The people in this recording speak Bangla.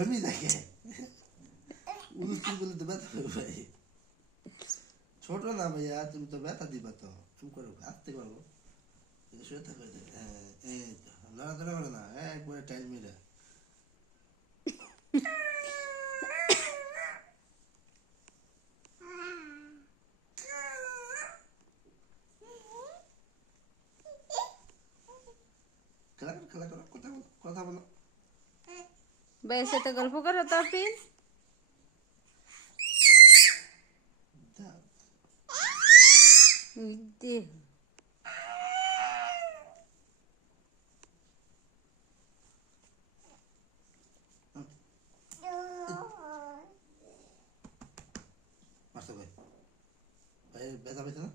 এমনি দেখে উল্টি বলে তো ব্যথা হবে ভাই। ছোট না ভাইয়া, তুমি তো ব্যথা দিবা তো, চুপ করো, আসতে পারবো। শুয়ে থাকো, হ্যাঁ এই তো, লড়াচড়া করে না, একবারে টাইম মিলে। খেলা করো, খেলা করো, কথা বলো, কথা বলো। ভাইয়ের সাথে গল্প করো তাহফিজ। দাও। মারছো ভাই, ভাই ব্যথা পেয়েছে না?